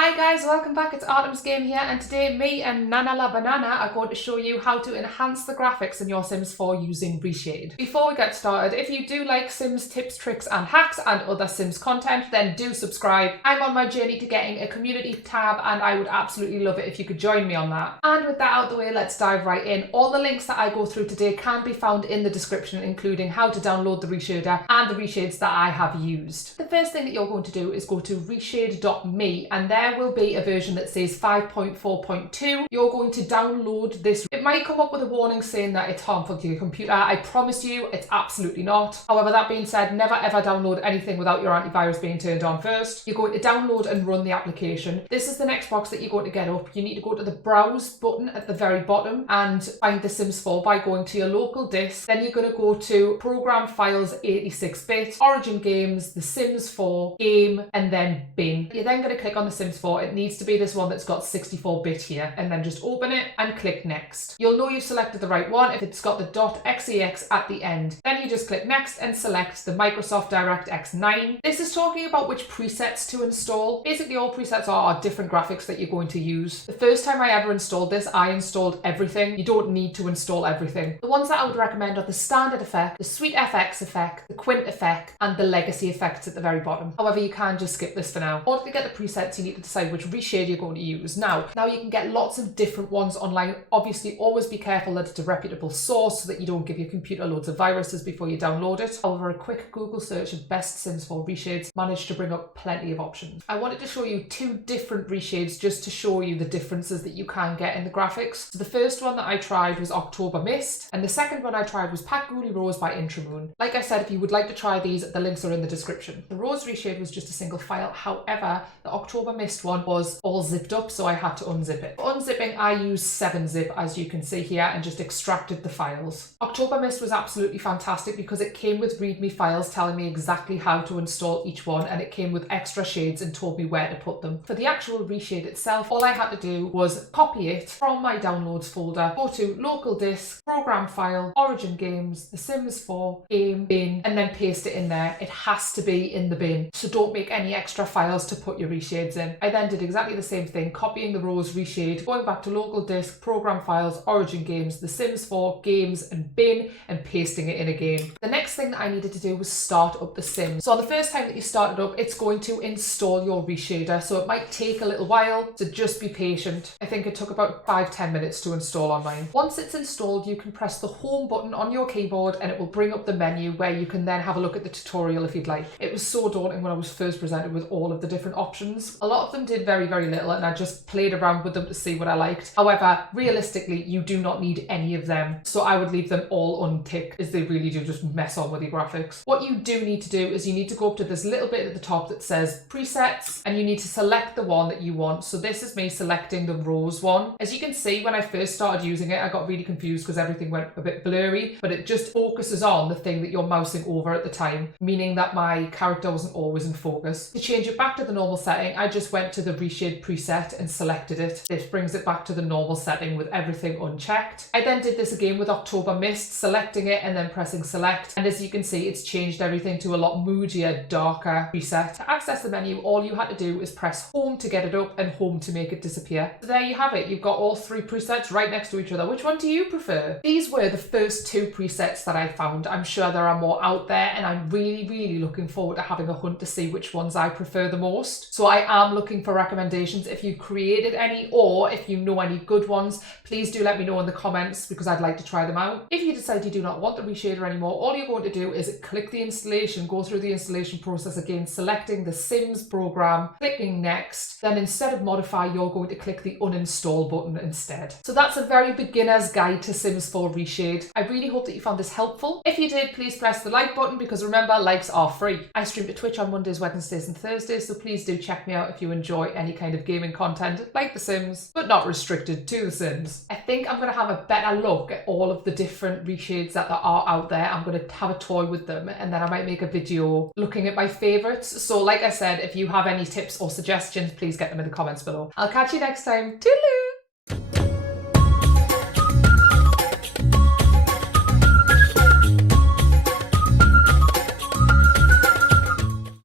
Hi guys, welcome back. It's Artem's Game here, and today me and Nana La Banana are going to show you how to enhance the graphics in your Sims 4 using ReShade. Before we get started, if you do like Sims tips, tricks and hacks and other Sims content, then do subscribe. I'm on my journey to getting a community tab and I would absolutely love it if you could join me on that. And with that out of the way, let's dive right in. All the links that I go through today can be found in the description, including how to download the ReShader and the reshades that I have used. The first thing that you're going to do is go to reshade.me, and there will be a version that says 5.4.2. You're going to download this. It might come up with a warning saying that it's harmful to your computer. I promise you it's absolutely not. However, that being said, never ever download anything without your antivirus being turned on first. You're going to download and run the application. This is the next box that you're going to get up. You need to go to the browse button at the very bottom and find the Sims 4 by going to your local disk. Then you're going to go to program files 86-bit, origin games, the Sims 4, game, and then bin. You're then going to click on the Sims 4. It needs to be this one that's got 64-bit here, and then just open it and click next. You'll know you've selected the right one if it's got the .xex at the end. Then you just click next and select the Microsoft DirectX 9. This is talking about which presets to install. Basically all presets are different graphics that you're going to use. The first time I ever installed this, I installed everything. You don't need to install everything. The ones that I would recommend are the standard effect, the Sweet FX effect, the Quint effect, and the legacy effects at the very bottom. However, you can just skip this for now. In order to get the presets, you need to decide which reshade you're going to use. Now you can get lots of different ones online. Obviously, always be careful that it's a reputable source so that you don't give your computer loads of viruses before you download it. However, a quick Google search of best Sims 4 reshades managed to bring up plenty of options. I wanted to show you two different reshades just to show you the differences that you can get in the graphics. So the first one that I tried was October Mist, and the second one I tried was Pat Gooley Rose by Intramoon. Like I said, if you would like to try these, the links are in the description. The Rose reshade was just a single file. However, the October Mist one was all zipped up, so I had to unzip it. For unzipping, I used 7-zip, as you can see here, and just extracted the files. October Mist was absolutely fantastic because it came with README files telling me exactly how to install each one, and it came with extra shades and told me where to put them. For the actual reshade itself, all I had to do was copy it from my downloads folder, go to local disk, program file, origin games, the Sims 4, game, bin, and then paste it in there. It has to be in the bin, so don't make any extra files to put your reshades in. I then did exactly the same thing, copying the Rose reshade, going back to local disk, program files, origin games, the Sims 4, games, and bin, and pasting it in again. The next thing that I needed to do was start up the Sims. So on the first time that you start it up, it's going to install your reshader, so it might take a little while, so just be patient. I think it took about 5-10 minutes to install on mine. Once it's installed, you can press the home button on your keyboard and it will bring up the menu where you can then have a look at the tutorial if you'd like. It was so daunting when I was first presented with all of the different options. A lot of them did very, very little, and I just played around with them to see what I liked. However, realistically, you do not need any of them, so I would leave them all unticked, as they really do just mess on with your graphics. What you do need to do is you need to go up to this little bit at the top that says presets, and you need to select the one that you want. So this is me selecting the Rose one. As you can see, when I first started using it, I got really confused because everything went a bit blurry, but it just focuses on the thing that you're mousing over at the time, meaning that my character wasn't always in focus. To change it back to the normal setting, I just went to the reshade preset and selected it. This brings it back to the normal setting with everything unchecked. I then did this again with October Mist, selecting it and then pressing select. And as you can see, it's changed everything to a lot moodier, darker preset. To access the menu, all you had to do is press home to get it up and home to make it disappear. So there you have it. You've got all three presets right next to each other. Which one do you prefer? These were the first two presets that I found. I'm sure there are more out there, and I'm really, really looking forward to having a hunt to see which ones I prefer the most. So I am looking for recommendations. If you've created any, or if you know any good ones, please do let me know in the comments because I'd like to try them out. If you decide you do not want the reshader anymore, all you're going to do is click the installation, go through the installation process again, selecting the Sims program, clicking next. Then instead of modify, you're going to click the uninstall button instead. So that's a very beginner's guide to Sims 4 reshade. I really hope that you found this helpful. If you did, please press the like button because remember, likes are free. I stream to Twitch on Mondays, Wednesdays and Thursdays, so please do check me out if you enjoy any kind of gaming content like The Sims, but not restricted to The Sims. I think I'm going to have a better look at all of the different reshades that there are out there. I'm going to have a toy with them, and then I might make a video looking at my favourites. So like I said, if you have any tips or suggestions, please get them in the comments below. I'll catch you next time. Toodaloo!